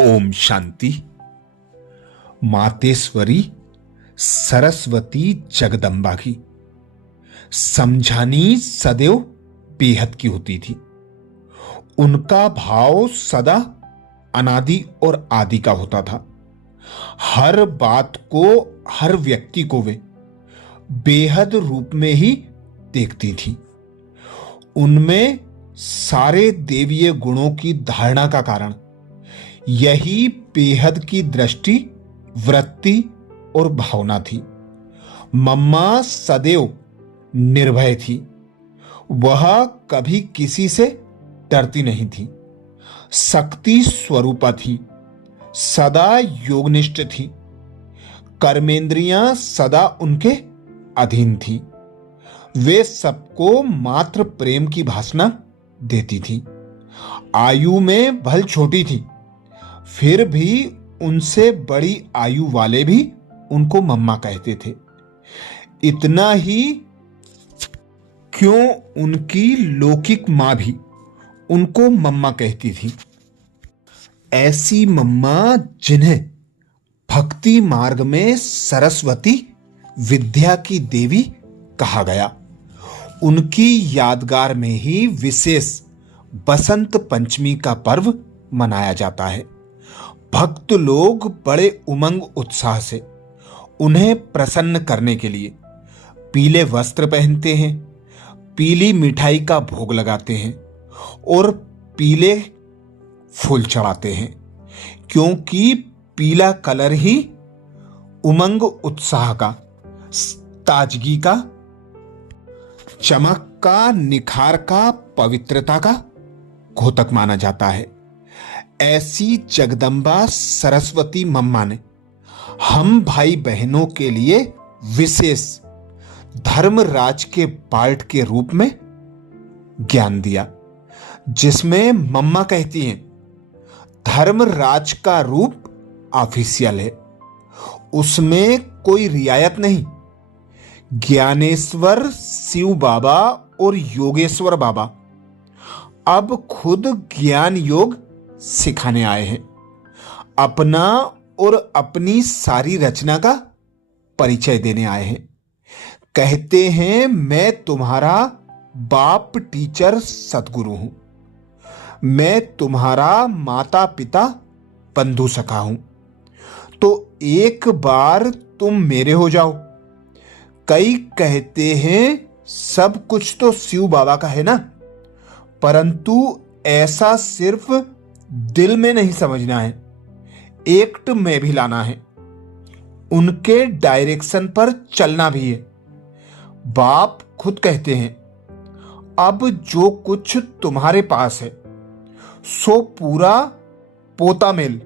ओम शांति। मातेश्वरी सरस्वती जगदम्बा की समझानी सदैव बेहद की होती थी। उनका भाव सदा अनादि और आदि का होता था। हर बात को, हर व्यक्ति को वे बेहद रूप में ही देखती थी। उनमें सारे देवीय गुणों की धारणा का कारण यही बेहद की दृष्टि, वृत्ति और भावना थी। मम्मा सदैव निर्भय थी। वह कभी किसी से डरती नहीं थी। शक्ति स्वरूपा थी, सदा योगनिष्ठ थी। कर्मेंद्रियां सदा उनके अधीन थी। वे सबको मात्र प्रेम की भाषा देती थी। आयु में भले छोटी थी, फिर भी उनसे बड़ी आयु वाले भी उनको मम्मा कहते थे। इतना ही क्यों, उनकी लौकिक मां भी उनको मम्मा कहती थी। ऐसी मम्मा जिन्हें भक्ति मार्ग में सरस्वती विद्या की देवी कहा गया, उनकी यादगार में ही विशेष बसंत पंचमी का पर्व मनाया जाता है। भक्त लोग बड़े उमंग उत्साह से उन्हें प्रसन्न करने के लिए पीले वस्त्र पहनते हैं, पीली मिठाई का भोग लगाते हैं और पीले फूल चढ़ाते हैं, क्योंकि पीला कलर ही उमंग, उत्साह का, ताजगी का, चमक का, निखार का, पवित्रता का द्योतक माना जाता है। ऐसी जगदम्बा सरस्वती मम्मा ने हम भाई बहनों के लिए विशेष धर्मराज के पार्ट के रूप में ज्ञान दिया, जिसमें मम्मा कहती हैं धर्मराज का रूप ऑफिशियल है, उसमें कोई रियायत नहीं। ज्ञानेश्वर शिव बाबा और योगेश्वर बाबा अब खुद ज्ञान योग सिखाने आए हैं। अपना और अपनी सारी रचना का परिचय देने आए हैं। कहते हैं मैं तुम्हारा बाप टीचर सतगुरु हूं, मैं तुम्हारा माता पिता बंधु सखा हूं, तो एक बार तुम मेरे हो जाओ। कई कहते हैं सब कुछ तो शिव बाबा का है ना, परंतु ऐसा सिर्फ दिल में नहीं समझना है, एक्ट में भी लाना है। उनके डायरेक्शन पर चलना भी है। बाप खुद कहते हैं अब जो कुछ तुम्हारे पास है सो पूरा पोता मेल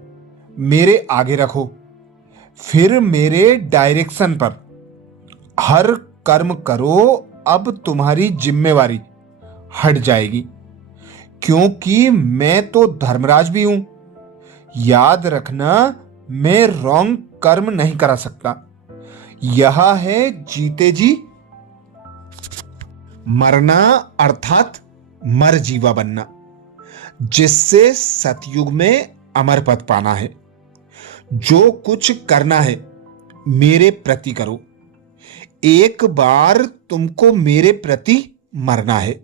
मेरे आगे रखो, फिर मेरे डायरेक्शन पर हर कर्म करो। अब तुम्हारी जिम्मेवारी हट जाएगी, क्योंकि मैं तो धर्मराज भी हूं। याद रखना, मैं रॉन्ग कर्म नहीं करा सकता। यह है जीते जी मरना, अर्थात मर जीवा बनना, जिससे सतयुग में अमर पद पाना है। जो कुछ करना है मेरे प्रति करो। एक बार तुमको मेरे प्रति मरना है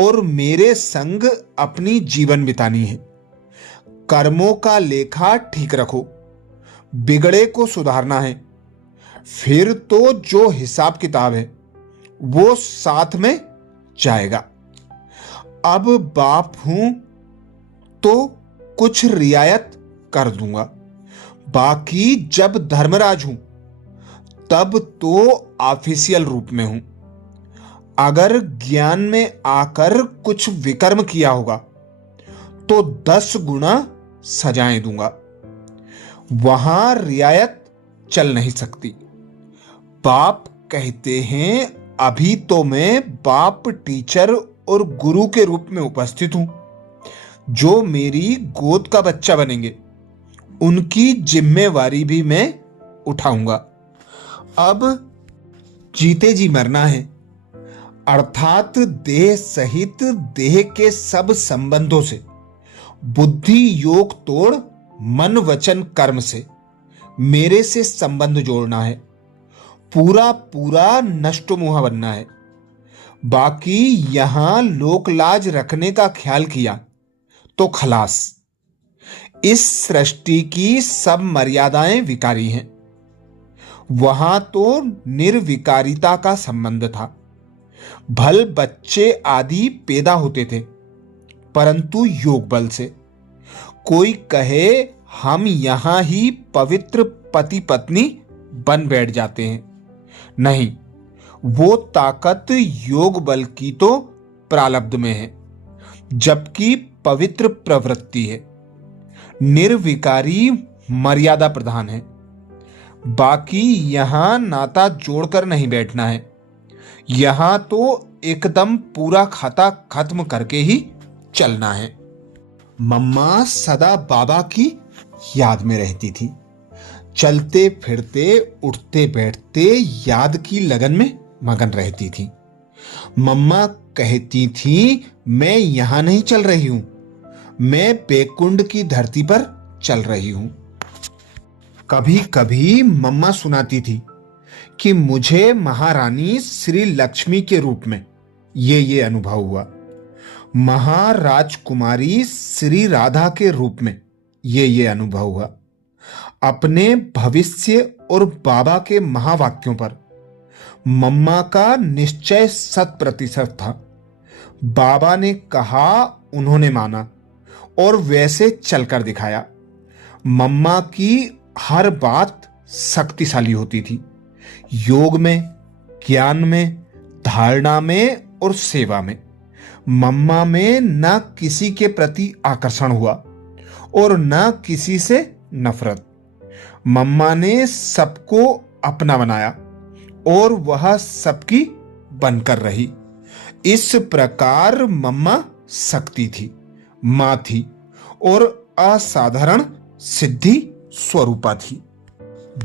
और मेरे संग अपनी जीवन बितानी है। कर्मों का लेखा ठीक रखो, बिगड़े को सुधारना है, फिर तो जो हिसाब किताब है वो साथ में जाएगा। अब बाप हूं तो कुछ रियायत कर दूंगा, बाकी जब धर्मराज हूं तब तो ऑफिशियल रूप में हूं। अगर ज्ञान में आकर कुछ विकर्म किया होगा तो 10 गुना सजाएं दूंगा। वहां रियायत चल नहीं सकती। बाप कहते हैं अभी तो मैं बाप, टीचर और गुरु के रूप में उपस्थित हूं। जो मेरी गोद का बच्चा बनेंगे उनकी जिम्मेवारी भी मैं उठाऊंगा। अब जीते जी मरना है, अर्थात देह सहित देह के सब संबंधों से बुद्धि योग तोड़ मन वचन कर्म से मेरे से संबंध जोड़ना है, पूरा पूरा नष्टमुहा बनना है। बाकी यहां लोक लाज रखने का ख्याल किया तो खलास। इस सृष्टि की सब मर्यादाएं विकारी हैं। वहां तो निर्विकारिता का संबंध था। भल बच्चे आदि पैदा होते थे, परंतु योग बल से। कोई कहे हम यहां ही पवित्र पति पत्नी बन बैठ जाते हैं, नहीं, वो ताकत योग बल की तो प्रारब्ध में है, जबकि पवित्र प्रवृत्ति है। निर्विकारी मर्यादा प्रधान है। बाकी यहां नाता जोड़कर नहीं बैठना है। यहां तो एकदम पूरा खाता खत्म करके ही चलना है। मम्मा सदा बाबा की याद में रहती थी। चलते फिरते उठते बैठते याद की लगन में मगन रहती थी। मम्मा कहती थी, मैं यहां नहीं चल रही हूं, मैं बैकुंठ की धरती पर चल रही हूं। कभी कभी मम्मा सुनाती थी कि मुझे महारानी श्री लक्ष्मी के रूप में ये अनुभव हुआ, महाराजकुमारी श्री राधा के रूप में ये अनुभव हुआ। अपने भविष्य और बाबा के महावाक्यों पर मम्मा का निश्चय 100% था। बाबा ने कहा, उन्होंने माना और वैसे चलकर दिखाया। मम्मा की हर बात शक्तिशाली होती थी, योग में, ज्ञान में, धारणा में और सेवा में। मम्मा में न किसी के प्रति आकर्षण हुआ और न किसी से नफरत। मम्मा ने सबको अपना बनाया और वह सबकी बनकर रही। इस प्रकार मम्मा शक्ति थी, मां थी और असाधारण सिद्धि स्वरूपा थी।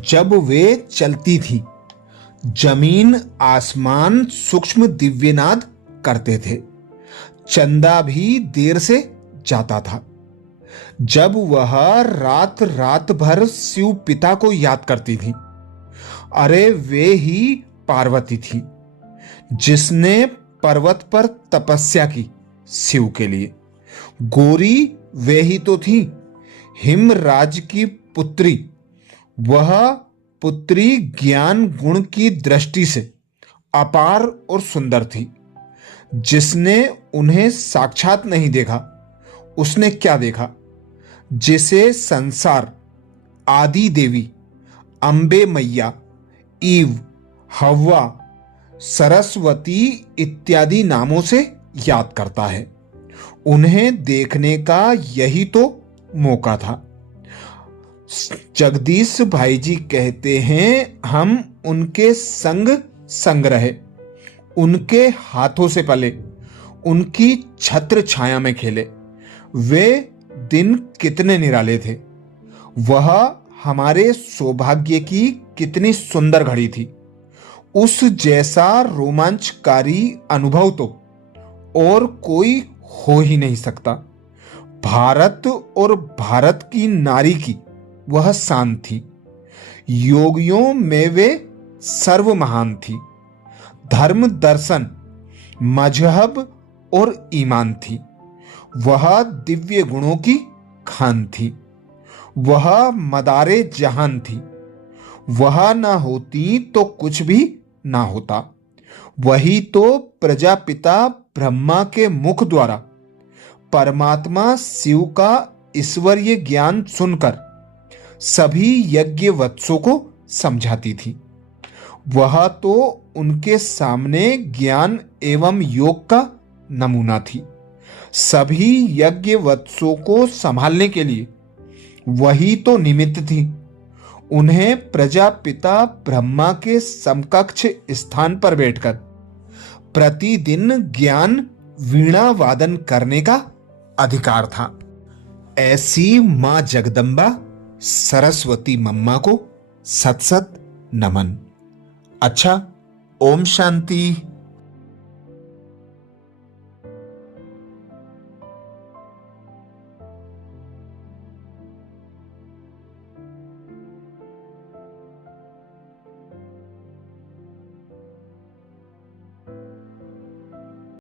जब वे चलती थी, जमीन आसमान सूक्ष्म दिव्यनाद करते थे। चंदा भी देर से जाता था। जब वह रात रात भर शिव पिता को याद करती थी, अरे वे ही पार्वती थी जिसने पर्वत पर तपस्या की शिव के लिए। गोरी वे ही तो थी, हिमराज की पुत्री। वह पुत्री ज्ञान गुण की दृष्टि से अपार और सुंदर थी। जिसने उन्हें साक्षात नहीं देखा, उसने क्या देखा? जिसे संसार आदि देवी, अंबे मैया, ईव, हव्वा, सरस्वती इत्यादि नामों से याद करता है, उन्हें देखने का यही तो मौका था। जगदीश भाई जी कहते हैं, हम उनके संग रहे, उनके हाथों से पले, उनकी छत्र छाया में खेले। वे दिन कितने निराले थे। वह हमारे सौभाग्य की कितनी सुंदर घड़ी थी। उस जैसा रोमांचकारी अनुभव तो और कोई हो ही नहीं सकता। भारत और भारत की नारी की वह शान थी। योगियों में वे सर्व महान थी। धर्म, दर्शन, मजहब और ईमान थी। वह दिव्य गुणों की खान थी। वह मदारे जहान थी। वह ना होती तो कुछ भी ना होता। वही तो प्रजापिता ब्रह्मा के मुख द्वारा परमात्मा शिव का ईश्वरीय ज्ञान सुनकर सभी यज्ञ वत्सों को समझाती थी। वह तो उनके सामने ज्ञान एवं योग का नमूना थी। सभी यज्ञ वत्सों को संभालने के लिए वही तो निमित्त थी। उन्हें प्रजापिता ब्रह्मा के समकक्ष स्थान पर बैठकर प्रतिदिन ज्ञान वीणा वादन करने का अधिकार था। ऐसी मां जगदम्बा सरस्वती मम्मा को सत सत नमन। अच्छा, ओम शांति।